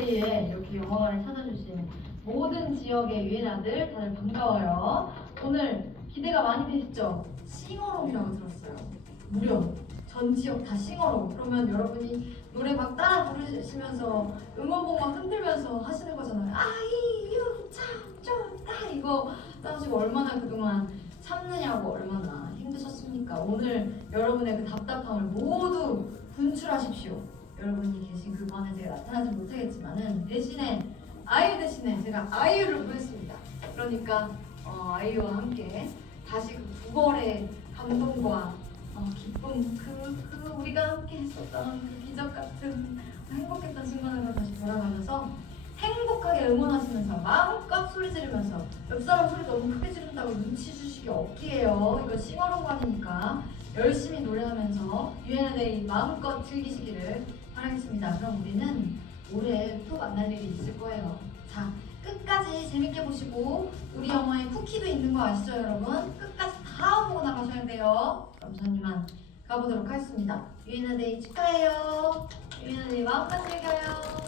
유엔아데이에 이렇게 영화관을 찾아주신 모든 지역의 유엔아들 다들 반가워요. 오늘 기대가 많이 되시죠? 싱어롱이라고 들었어요. 무려 전 지역 다 싱어롱. 그러면 여러분이 노래 막 따라 부르시면서 응원봉 막 흔들면서 하시는 거잖아요. 아이유 참좋다 이거 따지고 얼마나 그동안 참느냐고 얼마나 힘드셨습니까? 오늘 여러분의 그 답답함을 모두 분출하십시오. 그 반에 제가 나타나지 못하겠지만은 대신에 아이유 대신에 제가 아이유를 부르겠습니다. 그러니까 어, 아이유와 함께 다시 그 두벌의 감동과 어, 기쁨 그, 그 우리가 함께 했었던 그 기적 같은 행복했던 순간으로 다시 돌아가셔서 행복하게 응원하시면서 마음껏 소리 지르면서 옆 사람 소리 너무 크게 지른다고 눈치 주시기 없기에요. 이거 싱어롱 관이니까 열심히 노래하면서 유엔의 마음껏 즐기시기를 바라겠습니다. 그럼 우리는 올해 또 만날 일이 있을 거예요. 자, 끝까지 재밌게 보시고 우리 영화에 쿠키도 있는 거 아시죠, 여러분? 끝까지 다 보고 나가셔야 돼요. 그럼 전 이만 가보도록 하겠습니다. 유엔아데이 축하해요. 유엔아데이 마음껏 즐겨요.